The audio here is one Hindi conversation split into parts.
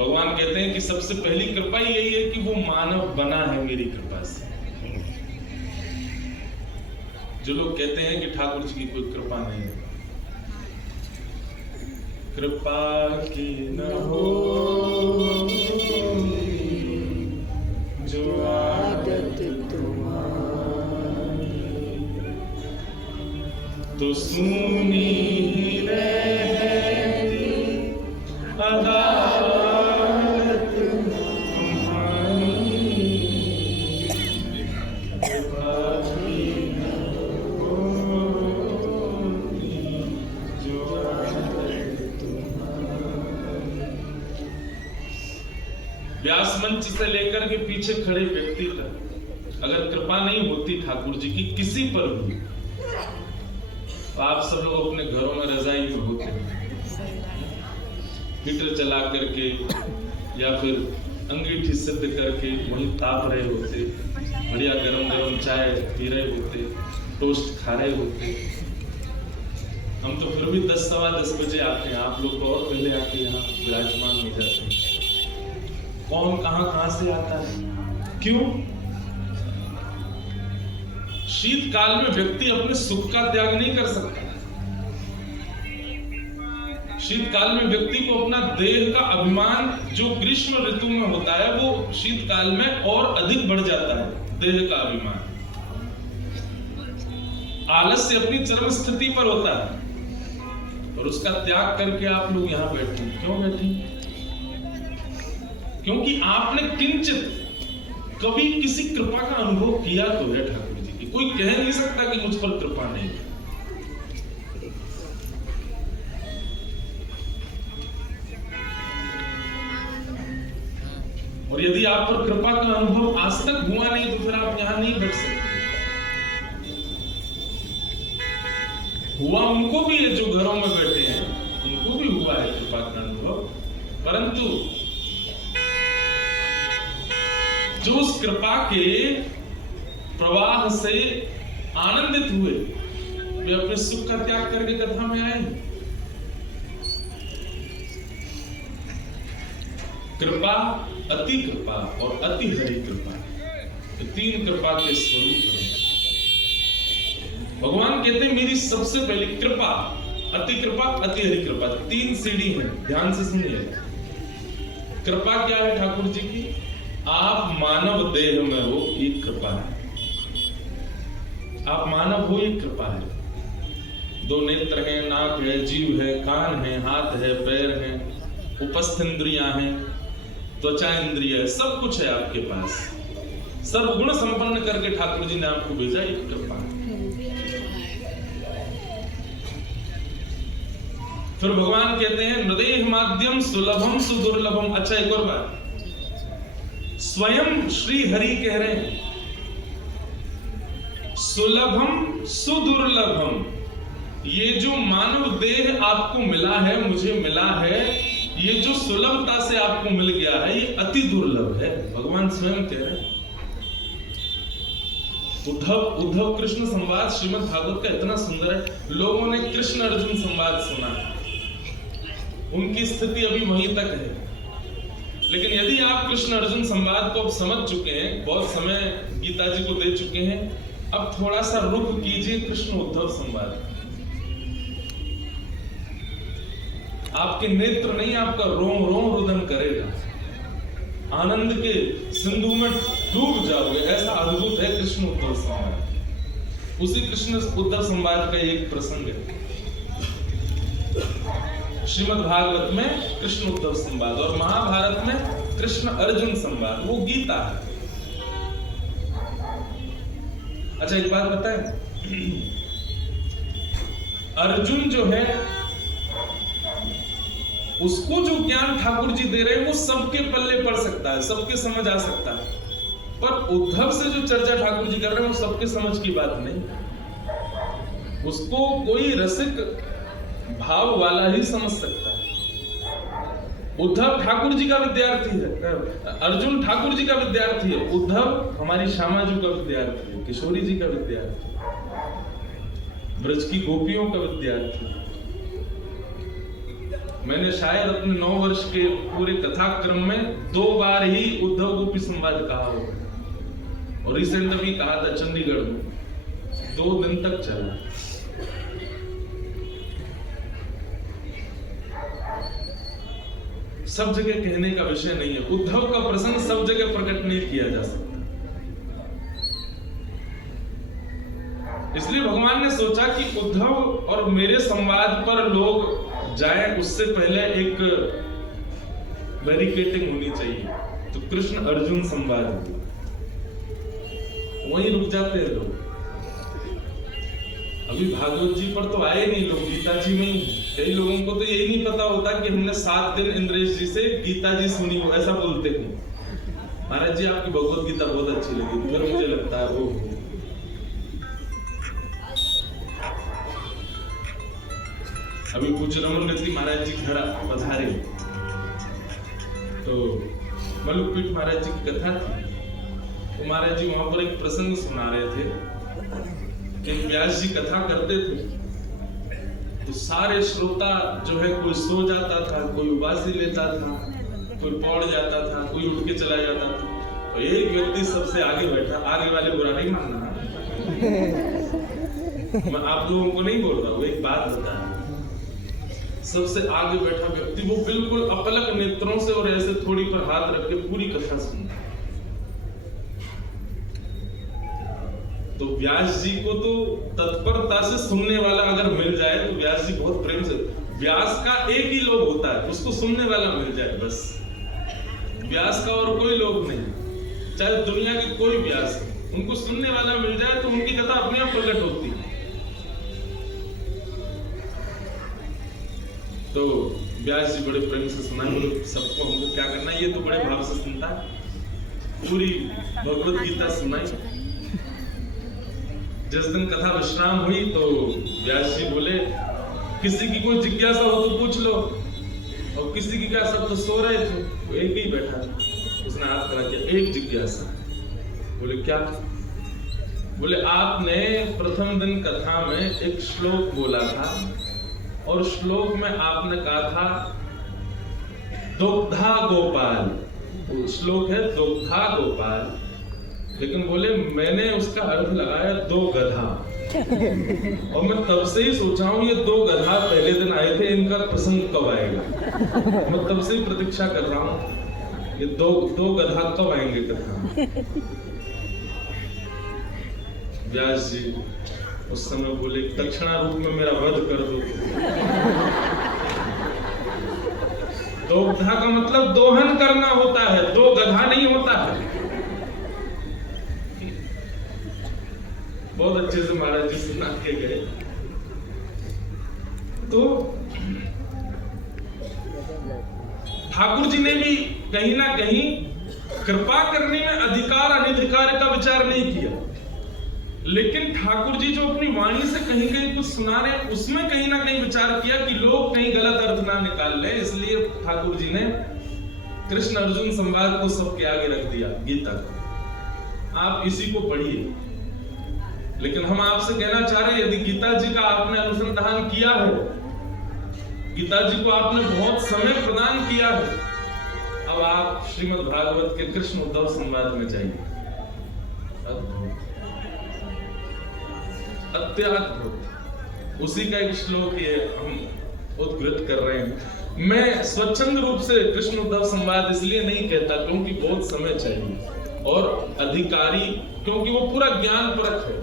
भगवान कहते हैं कि सबसे पहली कृपा यही है कि वो मानव बना है मेरी कृपा से। जो लोग कहते हैं कि ठाकुर जी की कोई कृपा नहीं है, कृपा की न हो जो आदत तुम्हारी, तो सुनी रहती अदालत तुम्हारी, कृपा की न हो जो आदत तुम्हारी। व्यास मंच से लेकर के पीछे खड़े व्यक्ति तक अगर कृपा नहीं होती ठाकुर जी की किसी पर भी, तो आप सब लोग अपने घरों में रजाई में होते हैं, हीटर चला करके या फिर अंगीठी सिद्ध करके वहीं ताप रहे होते, बढ़िया गरम गरम चाय पी रहे होते, टोस्ट खा रहे होते। हम तो फिर भी 10 सवा 10 बजे आते हैं, आप लोग तो और पहले आके यहाँ विराजमान हो जाते हैं। कौन कहां से आता है, क्यों? शीतकाल में व्यक्ति अपने सुख का त्याग नहीं कर सकता। शीतकाल में व्यक्ति को अपना देह का अभिमान जो ग्रीष्म ऋतु में होता है वो शीतकाल में और अधिक बढ़ जाता है। देह का अभिमान आलस्य अपनी चरम स्थिति पर होता है और उसका त्याग करके आप लोग यहां बैठे। क्यों बैठे? क्योंकि आपने किंचित कभी किसी कृपा का अनुभव किया तो है ठाकुर जी की। कोई कह नहीं सकता कि मुझ पर कृपा नहीं है। और यदि आप पर कृपा का अनुभव आज तक हुआ नहीं तो फिर आप यहां नहीं बैठ सकते। हुआ उनको भी है जो घरों में बैठे हैं, उनको भी हुआ है कृपा का अनुभव, परंतु जो उस कृपा के प्रवाह से आनंदित हुए वे अपने सुख का त्याग करके कथा में आए। कृपा, अति कृपा और अति हरि कृपा, ये 3 कृपा के स्वरूप हैं। भगवान कहते हैं मेरी सबसे पहली कृपा, अति कृपा, अति हरि कृपा, 3 सीढ़ी है। ध्यान से सुनिए। कृपा क्या है ठाकुर जी की? आप मानव देह में हो, एक कृपा है। आप मानव हो, एक कृपा है। 2 नेत्र हैं, नाक है, जीव है, कान है, हाथ है, पैर है, उपस्थ इंद्रियां हैं, त्वचा इंद्रिय है, सब कुछ है आपके पास। सब गुण संपन्न करके ठाकुर जी ने आपको भेजा, एक कृपा। फिर भगवान कहते हैं नृदेह माध्यम सुलभम सुदुर्लभम। अच्छा, एक और बात, स्वयं श्री हरि कह रहे हैं सुलभम सुदुर्लभम। ये जो मानव देह आपको मिला है, मुझे मिला है, ये जो सुलभता से आपको मिल गया है, ये अति दुर्लभ है। भगवान स्वयं कह रहे हैं। उद्धव कृष्ण संवाद श्रीमद् भागवत का इतना सुंदर है। लोगों ने कृष्ण अर्जुन संवाद सुना, उनकी स्थिति अभी वहीं तक है। लेकिन यदि आप कृष्ण अर्जुन संवाद को अब समझ चुके हैं, बहुत समय गीता जी को दे चुके हैं, अब थोड़ा सा रुख कीजिए कृष्ण उद्धव संवाद। आपके नेत्र नहीं, आपका रोम रोम रुदन करेगा, आनंद के सिंधु में डूब जाओगे। ऐसा अद्भुत है कृष्ण उद्धव संवाद। उसी कृष्ण उद्धव संवाद का एक प्रसंग है श्रीमद् भागवत में, कृष्ण उद्धव संवाद, और महाभारत में कृष्ण अर्जुन संवाद, वो गीता है। अच्छा, एक बात बताएं, अर्जुन जो है उसको जो ज्ञान ठाकुर जी दे रहे हैं वो सबके पल्ले पड़ सकता है, सबके समझ आ सकता है, पर उद्धव से जो चर्चा ठाकुर जी कर रहे हैं वो सबके समझ की बात नहीं। उसको कोई रसिक भाव वाला ही समझ सकता है। उद्धव ठाकुर जी का विद्यार्थी है, अर्जुन ठाकुर जी का विद्यार्थी है, उद्धव हमारी श्यामा जी का विद्यार्थी है, किशोरी जी का विद्यार्थी, ब्रज की गोपियों का विद्यार्थी। मैंने शायद अपने 9 वर्ष के पूरे कथाक्रम में 2 बार ही उद्धव गोपी संवाद कहा हो, और रिसेंट अभी कहा था चंडीगढ़ में, 2 दिन तक चला। सब जगह कहने का विषय नहीं है। उद्धव का प्रसंग सब जगह प्रकट नहीं किया जा सकता। इसलिए भगवान ने सोचा कि उद्धव और मेरे संवाद पर लोग जाएं, उससे पहले एक बैरिकेडिंग होनी चाहिए। तो कृष्ण अर्जुन संवाद हुआ, वहीं रुक जाते हैं लोग। अभी भागवत जी पर तो आए नहीं लोग, गीता जी में ही। कई लोगों को तो यही नहीं पता होता कि हमने 7 दिन इंद्रेश जी से गीता जी सुनी हो, ऐसा बोलते हैं। महाराज जी आपकी भगवत गीता बहुत अच्छी लगी, फिर मुझे लगता है वो अभी कुछ रमन गति महाराज जी घर पधारे, तो मलुकपीठ महाराज जी की कथा थी। तो महाराज जी वहां पर एक प्रसंग सुना रहे थे कि व्यास जी कथा करते थे, तो सारे श्रोता जो है, कोई सो जाता था, कोई उबासी लेता था, कोई पौड़ जाता था, कोई उठ के चला जाता था। तो एक व्यक्ति सबसे आगे बैठा, आगे वाले बुरा नहीं मानना, मैं आप लोगों को नहीं बोल रहा हूँ, एक बात बता। सबसे आगे बैठा व्यक्ति वो बिल्कुल अपलक नेत्रों से और ऐसे थोड़ी पर हाथ रख के पूरी कथा सुनता। तो व्यास जी को तो तत्परता से सुनने वाला अगर मिल जाए, तो व्यास जी बहुत प्रेम से, व्यास का एक ही लोग होता है, उसको सुनने वाला मिल जाए बस। व्यास का और कोई लोग नहीं, चाहे दुनिया के कोई व्यास, उनको सुनने वाला मिल जाए तो उनकी कथा अपने आप प्रकट होती है। तो व्यास जी बड़े प्रेम से सुनाए, सबको हमको क्या करना, ये तो बड़े भाव से सुनता, पूरी भगवत गीता सुनाई। जिस दिन कथा विश्राम हुई तो व्यास जी बोले, किसी की कोई जिज्ञासा हो तो पूछ लो, और किसी की क्या, सब तो सो रहे थे, तो एक ही बैठा था, उसने हाथ खड़ा किया, एक जिज्ञासा। बोले क्या? बोले आपने प्रथम दिन कथा में एक श्लोक बोला था, और श्लोक में आपने कहा था दुग्धा गोपाल, वो श्लोक है दुग्धा गोपाल, लेकिन बोले मैंने उसका अर्थ लगाया 2 गधा। और मैं तब से ही सोचा हूं ये 2 गधा पहले दिन आए थे, इनका प्रसंग कब आएगा। मैं तब से ही प्रतीक्षा कर रहा हूं ये 2 गधा कब आएंगे कथा। व्यास जी उस समय बोले दक्षिणा रूप में मेरा वध कर दो। 2 गधा का मतलब दोहन करना होता है, 2 गधा नहीं होता है। बहुत अच्छे से महाराज जी सुना के गए। तो ठाकुर जी ने भी कहीं ना कहीं कृपा करने में अधिकार अनधिकार का विचार नहीं किया, लेकिन ठाकुर जी जो अपनी वाणी से कहीं कहीं कुछ सुना रहे, उसमें कहीं ना कहीं विचार किया कि लोग कहीं गलत अर्थ ना निकाल लें, इसलिए ठाकुर जी ने कृष्ण अर्जुन संवाद को सबके आगे रख दिया, गीता को। आप इसी को पढ़िए। लेकिन हम आपसे कहना चाह रहे हैं, यदि गीता जी का आपने अनुसंधान किया है, गीता जी को आपने बहुत समय प्रदान किया है, अब आप श्रीमद् भागवत के कृष्ण उद्धव संवाद में जाइए। अत्यद्भुत, उसी का एक श्लोक ये हम उद्धृत कर रहे हैं। मैं स्वच्छंद रूप से कृष्ण उद्धव संवाद इसलिए नहीं कहता क्योंकि बहुत समय चाहिए, और अधिकारी क्योंकि वो पूरा ज्ञान परक है।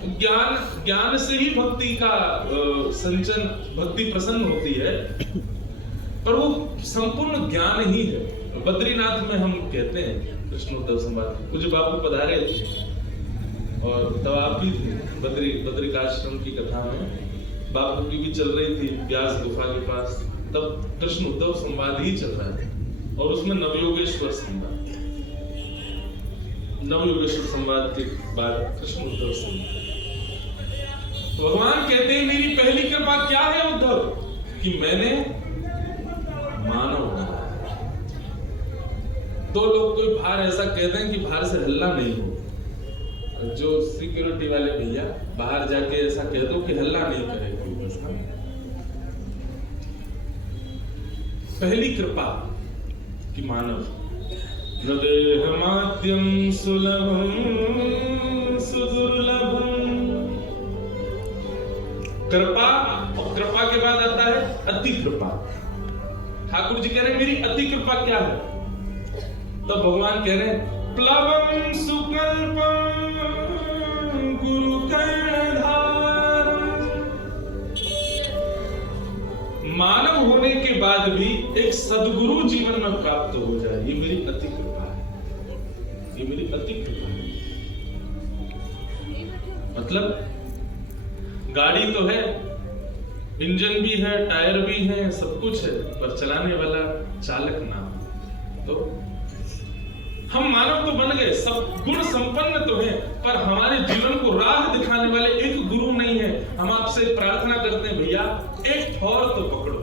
ज्ञान से ही भक्ति का संचन, भक्ति प्रसन्न होती है, पर वो संपूर्ण ज्ञान ही है। बद्रीनाथ में हम कहते हैं कृष्ण उद्धव संवाद, कुछ बापू पधारे थे और तब आप भी थे, बद्रिकाश्रम की कथा में बापू की भी चल रही थी व्यास गुफा के पास, तब कृष्ण उद्धव संवाद ही चल रहा था, और उसमें नवयोगेश्वर संवाद, नवयोगेश्वर संवाद के बाद कृष्ण उद्धव संवाद। तो भगवान कहते हैं मेरी पहली कृपा क्या है उद्धव, कि मैंने मानव बनाया। 2 लोग कोई बाहर ऐसा कहते हैं कि बाहर से हल्ला नहीं हो, जो सिक्योरिटी वाले भैया बाहर जाके ऐसा कह दो कि हल्ला नहीं करे कोई, बस पहली कृपा कि मानव न देहमाद्यम सुलभम सुदुर्लभम। कृपा, और कृपा के बाद आता है अति कृपा। ठाकुर जी कह रहे मेरी अति कृपा क्या है? तो भगवान कह रहे हैं प्लवम सुकल्पम गुरु कर्णधार। मानव होने के बाद भी एक सद्गुरु जीवन में प्राप्त हो जाए, ये मेरी अति कृपा है, ये मेरी अति कृपा है। मतलब गाड़ी तो है, इंजन भी है, टायर भी है, सब कुछ है, पर चलाने वाला चालक ना हो। तो हम मानव तो बन गए, सब गुण संपन्न तो हैं, पर हमारे जीवन को राह दिखाने वाले एक गुरु नहीं है। हम आपसे प्रार्थना करते हैं भैया एक ठौर तो पकड़ो,